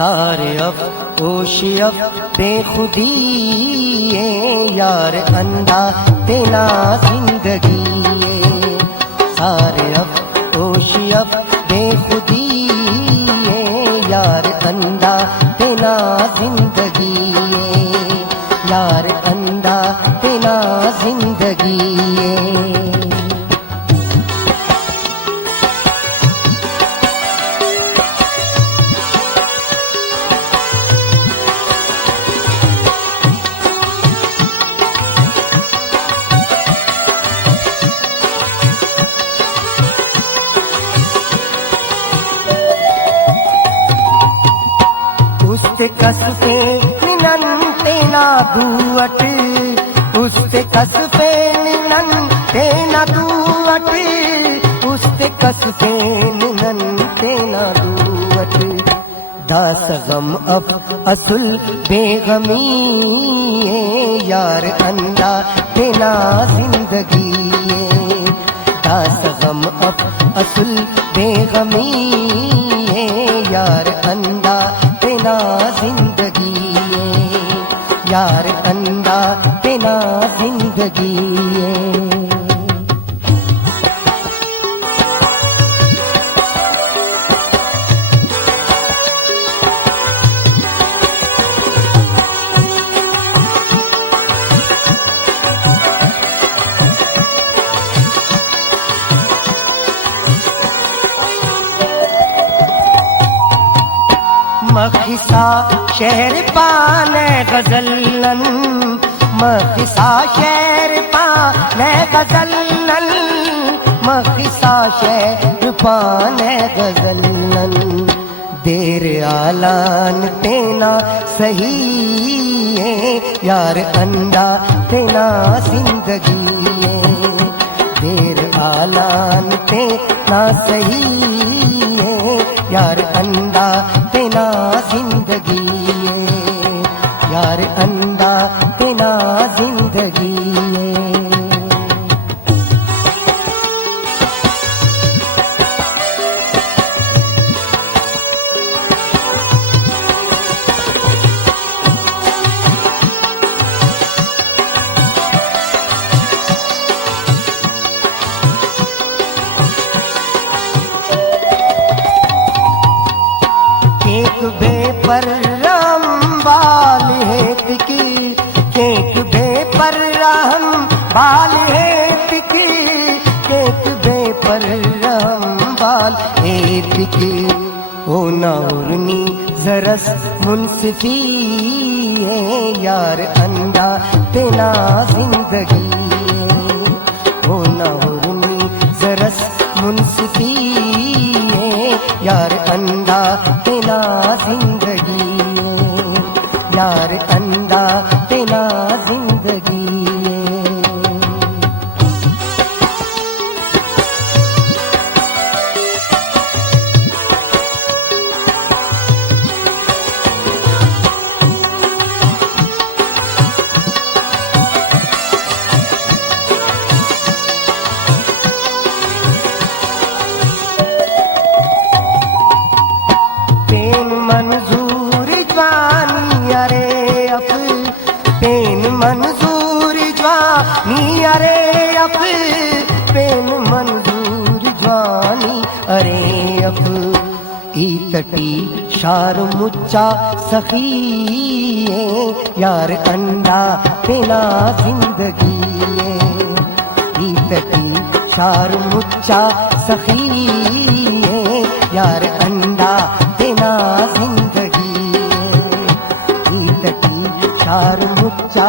सारे ओशियफ बेखुदी यार अंधा तेना जिंदगी सारे ओशियफ बेखुदी यार अंधा तेना जिंदगी यार अंधा तेना जिंदगी उसते कसफे निनन्ते ना दुअट उसते कसफे निनन्ते ना दुअट उसते कसफे निनन्ते ना दुअट दास गम अब असुल बेगमी यार अंधा तेना जिंदगी दास गम अब असुल बेगमी यार अंधा तेना जिंदगी यार अंधा तेना जिंदगी मखिसा शहर पाने गजलन मखिसा शहर पाने गजलन मखिसा शहर पाने गजलन देर आलान तेना सही है यार अंधा तेना जिंदगी देर आलान तेना सही है यार अंधा तेना जिंदगी यार अंधा तेना जिंदगी बेपर राम बाल है तिकी केक बेपर राम बाल है तिकी केक बेपर राम बाल है तिकी ओ नौरनी जरस मुंसिफी है यार अंधा तेना जिंदगी ओ नौरनी जरस मुंसिफी है यार अंधा तेना जिंदगी यार अंधा तेना जिंदगी मंजूर जवानी अरे अप पेन मंजूर जवानी अरे अप पेन मंजूर जवानी अरे अप ईतटी शार मुच्चा सखी यार अंधा तेना जिंदगी ईतटी शार मुच्चा सखी यार अंधा तेना जिंदगी ईतटी शार मुच्चा